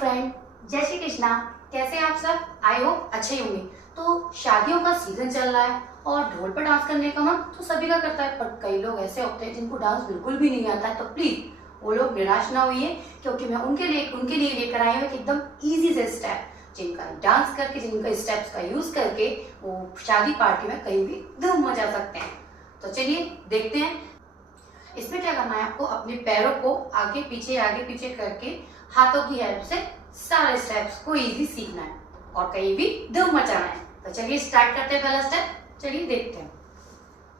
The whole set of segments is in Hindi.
फ्रेंड, जय श्री कृष्णा। कैसे हैं आप सब? आई होप अच्छे ही होंगे। तो शादियों का सीजन चल रहा है और ढोल पर डांस करने का मन तो सभी का करता है, पर कई लोग ऐसे होते हैं जिनको डांस बिल्कुल भी नहीं आता है। तो प्लीज वो लोग निराश ना होइए, क्योंकि मैं उनके लिए लेकर आई हूँ एकदम इजी से स्टेप, जिनका डांस करके, जिनका स्टेप्स का यूज करके वो शादी पार्टी में कहीं भी धूम मचा सकते हैं। तो चलिए देखते हैं। इसमें क्या करना है, आपको अपने पैरों को आगे पीछे करके हाथों की हेल्प से सारे स्टेप्स को इजी सीखना है और कहीं भी धूम मचाना है। तो चलिए स्टार्ट करते हैं पहला स्टेप। चलिए देखते हैं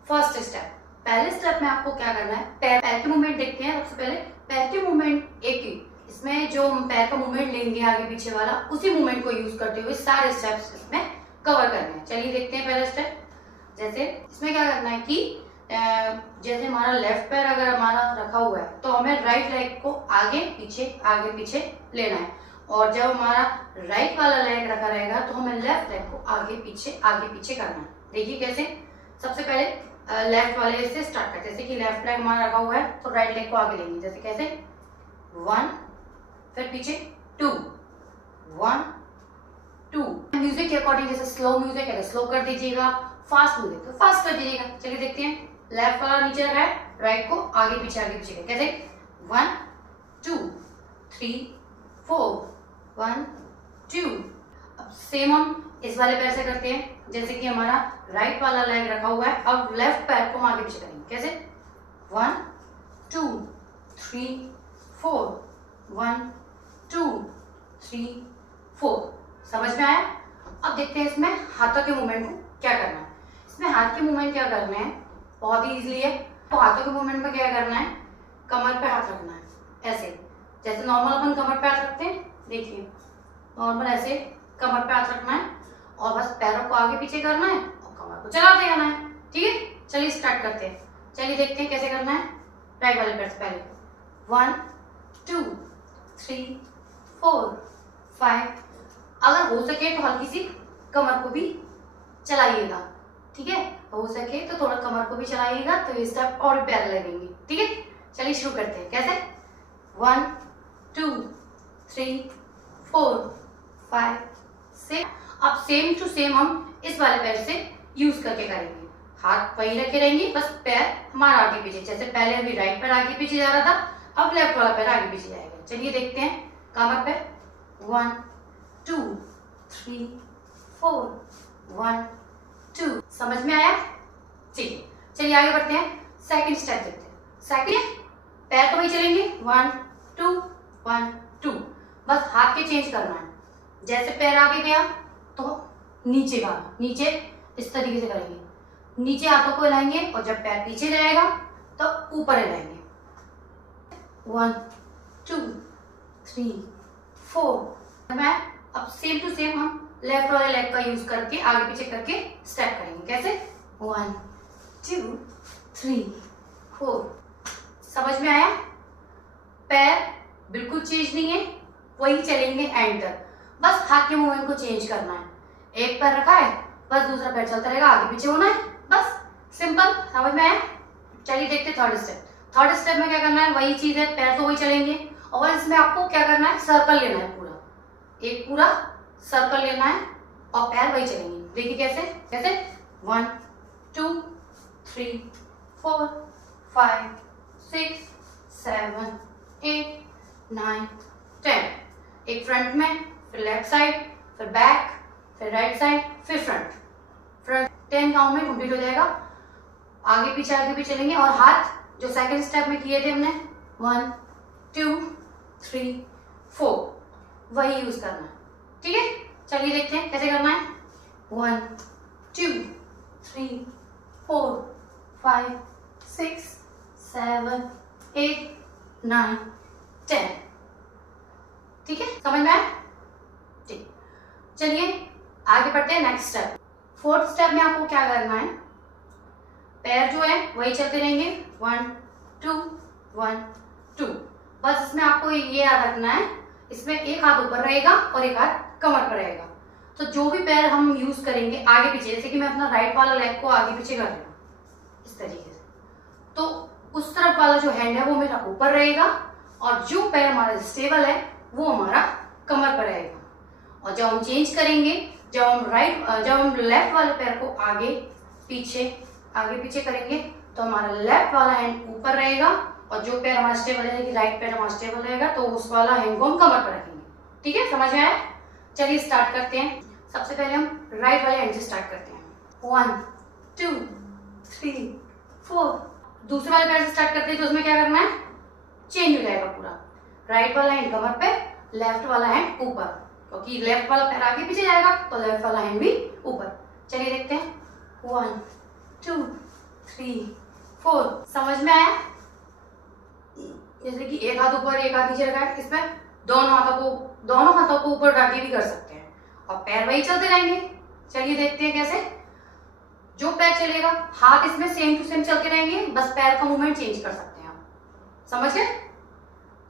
फर्स्ट स्टेप। पहले स्टेप में आपको क्या करना है, पैर के मूवमेंट देखते हैं। सबसे पहले पैर के मूवमेंट एक ही, इसमें जो पैर का मूवमेंट लेंगे आगे पीछे वाला, उसी मूवमेंट को यूज करते हुए सारे स्टेप्स इसमें कवर करने हैं। चलिए देखते हैं पहला स्टेप। जैसे इसमें क्या करना है कि जैसे हमारा लेफ्ट पैर अगर हमारा रखा हुआ है तो हमें राइट लेग को आगे पीछे लेना है, और जब हमारा राइट वाला लेग रखा रहेगा तो हमें लेफ्ट लेग को आगे पीछे करना है। देखिए कैसे। सबसे पहले लेफ्ट वाले से स्टार्ट करते हैं। जैसे कि लेफ्ट लेग हमारा रखा हुआ है तो राइट लेग को आगे लेंगे। जैसे कैसे 1, फिर पीछे 2, 1, 2। म्यूजिक के अकॉर्डिंग, जैसे स्लो म्यूजिक है तो स्लो कर दीजिएगा, फास्ट म्यूजिक तो फास्ट कर दीजिएगा। चलिए देखते हैं। लेफ्ट वाला नीचे रखा है, राइट को आगे पीछे कर। कैसे 1, 2, 3, 4, 1, 2। अब सेम हम इस वाले पैर से करते हैं। जैसे कि हमारा राइट वाला लेग रखा हुआ है, अब लेफ्ट पैर को हम आगे पीछे करेंगे। कैसे 1, 2, 3, 4, 1, 2, 3, 4। समझ में आया? अब देखते हैं इसमें हाथों के मूवमेंट को क्या करना है। इसमें हाथ के मूवमेंट क्या करने हैं, बहुत ही इजीली है। तो हाथों के मूवमेंट में क्या करना है, कमर पे हाथ रखना है ऐसे। जैसे नॉर्मल अपन कमर पे हाथ रखते हैं, देखिए नॉर्मल ऐसे कमर पे हाथ रखना है और बस पैरों को आगे पीछे करना है और कमर को चलाते जाना है। ठीक है, चलिए स्टार्ट करते हैं। चलिए देखते हैं कैसे करना है। राइट वाले पैर से पहले 1, 2, 3, 4, 5। अगर हो सके तो हल्की सी कमर को भी चलाइएगा। ठीक है, हो सके तो थोड़ा कमर को भी चलाइएगा तो ये स्टेप और प्यारे लगेंगे। ठीक है, चलिए शुरू करते हैं। कैसे 1, 2, 3, 4, 5, 6। अब सेम टू सेम हम इस वाले पैर से यूज करके करेंगे। हाथ वही रखे रहेंगे, बस पैर हमारा आगे पीछे। जैसे पहले अभी राइट पैर आगे पीछे जा रहा था, अब लेफ्ट वाला पैर आगे पीछे जाएगा। चलिए देखते हैं। कमर पे 1, 2, 3, 4, 1, 2। समझ में आया? ठीक है, चलिए आगे बढ़ते हैं। सेकंड स्टेप देखते हैं। सेकंड पैर तो वही चलेंगे 1, 2, 1, 2। बस हाथ के चेंज करना है। जैसे पैर आगे गया तो नीचे इस तरीके से करेंगे। नीचे हाथों को हिलाएंगे और जब पैर पीछे जाएगा तो ऊपर हिलाएंगे। 1, 2, 3, 4। मैं अब सेम टू सेम हम लेफ्ट वाले लेग का यूज करके आगे पीछे करके स्टेप करेंगे। कैसे 1, 2, 3, 4। समझ में आया? पैर बिल्कुल चेंज नहीं है, वही चलेंगे एंड तक। बस हाथ के मूवमेंट को चेंज करना है। एक पैर रखा है, बस दूसरा पैर चलता रहेगा, आगे पीछे होना है, बस सिंपल। समझ में आया? चलिए देखते थर्ड स्टेप। थर्ड स्टेप में क्या करना है, वही चीज है, पैर तो वही चलेंगे और इसमें आपको क्या करना है, सर्कल लेना है। एक पूरा सर्कल लेना है और पैर वही चलेंगे। देखिए कैसे 1, 2, 3, 4, 5, 6, 7, 8, 9, 10। एक फ्रंट में, फिर लेफ्ट साइड, फिर बैक, फिर राइट साइड, फिर फ्रंट 10 काउंट में कंप्लीट हो जाएगा। आगे पीछे चलेंगे और हाथ जो सेकंड स्टेप में किए थे हमने 1, 2, 3, 4 वही यूज करना है। ठीक है, चलिए देखते हैं कैसे करना है। 1, 2, 3, 4, 5, 6, 7, 8, 9, 10। ठीक है, समझ में आया? ठीक, चलिए आगे बढ़ते हैं नेक्स्ट स्टेप। फोर्थ स्टेप में आपको क्या करना है, पैर जो है वही चलते रहेंगे 1, 2, 1, 2। बस इसमें आपको ये याद रखना है, इसमें एक हाथ ऊपर रहेगा और एक हाथ कमर पर रहेगा। तो जो भी पैर हम यूज करेंगे आगे पीछे, जैसे कि मैं अपना राइट वाला लेग को आगे पीछे कर रही हूँ इस तरीके से, तो उस तरफ वाला जो हैंड है वो मेरा ऊपर रहेगा और जो पैर हमारा स्टेबल है वो हमारा कमर जब हम चेंज करेंगे, जब हम लेफ्ट वाले पैर को आगे पीछे करेंगे तो हमारा लेफ्ट वाला हैंड ऊपर रहेगा और जो पैर हमारा स्टेबल है कि राइट पैर हमारा स्टेबल रहेगा तो उस वाला हैंड को हम कमर पर रखेंगे। ठीक है, समझ में आया? चलिए स्टार्ट करते हैं। सबसे पहले हम राइट वाले हैंड से स्टार्ट करते हैं। 1 2 3 4। दूसरे वाले पैर से स्टार्ट करते हैं तो उसमें क्या करना है, चेंज हो जाएगा पूरा। राइट वाला हैंड कमर पे, लेफ्ट वाला हैंड ऊपर, क्योंकि लेफ्ट वाला पैर आगे पीछे जाएगा तो लेफ्ट वाला हैंड भी ऊपर। चलिए देखते हैं। 1 2 3 4। समझ में आया? जैसे कि एक हाथ ऊपर एक हाथ नीचे रखा है, इसमें दोनों हाथों को ऊपर उठा के भी कर सकते हैं और पैर वही चलते रहेंगे। चलिए देखते हैं कैसे। जो पैर चलेगा हाथ इसमें सेम टू सेम चलते रहेंगे, बस पैर का मूवमेंट चेंज कर सकते हैं आप। समझ गए?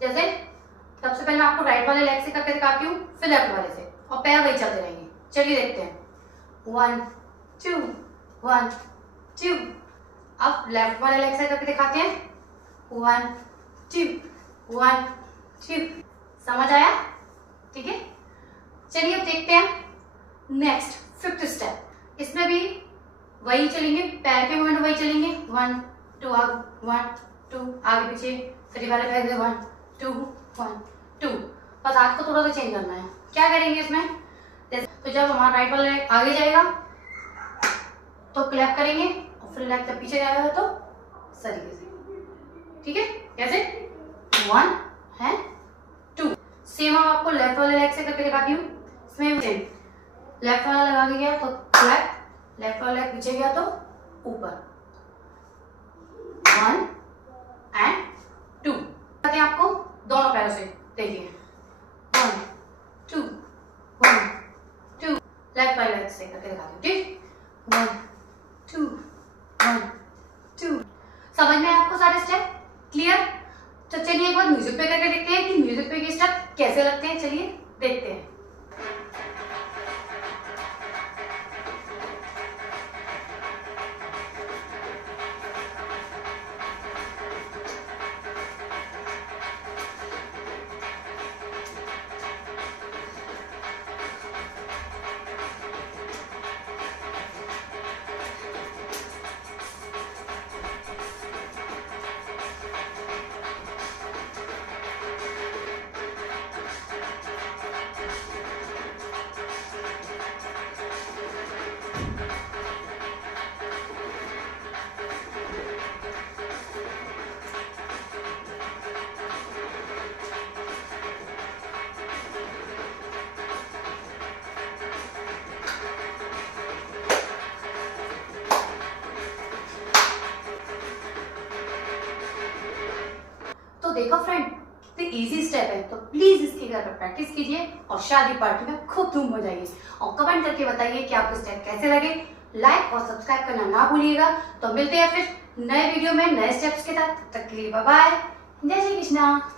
जैसे सबसे पहले मैं आपको राइट वाले लेग से करके दिखाती हूँ, फिर लेफ्ट वाले से, और पैर वही चलते रहेंगे। चलिए देखते हैं। 1 2 1 2। अब लेफ्ट वाले लेग से करके दिखाते हैं। 1 2 1 2। समझ आया? ठीक है, चलिए अब देखते हैं नेक्स्ट 5th स्टेप। इसमें भी वही चलेंगे, पैर के मूवमेंट वही चलेंगे। 1 2 1 2 आगे पीछे, फिर वाले पैर 1 2 1 2। बस हाथ को थोड़ा सा चेंज करना है। क्या करेंगे इसमें, तो जब हमारा राइट वाला लेग आगे जाएगा तो क्लैप करेंगे और फिर लेग जब पीछे जाएगा तो तरीके से। ठीक है, कैसे? 1 है 2। सेम हम आपको लेफ्ट वाले लेग से करके दिखाती हूँ। इसमें लेफ्ट वाला लगा के गया तो क्लैप, लेफ्ट वाला लेग पीछे गया तो ऊपर। 1 एंड 2। कहते हैं आपको दोनों पैरों से। देखिए 1 2 1 2। लेफ्ट वाले लेग से करके दिखाती हूँ। ठीक, 1 2 1 2। समझ में आपको सारे स्टेप क्लियर? तो चलिए एक बार म्यूजिक पे करके देखते हैं कि म्यूजिक पे के स्टेप कैसे लगते हैं। चलिए देखते हैं। तो देखो फ्रेंड, कितने इजी स्टेप है। तो प्लीज इसके घर पर प्रैक्टिस कीजिए और शादी पार्टी में खूब धूम हो जाइए। और कमेंट करके बताइए कि आपको स्टेप कैसे लगे। लाइक और सब्सक्राइब करना ना भूलिएगा। तो मिलते हैं फिर नए वीडियो में नए स्टेप्स के साथ। तब तक के लिए बाय बाय। जय श्री कृष्णा।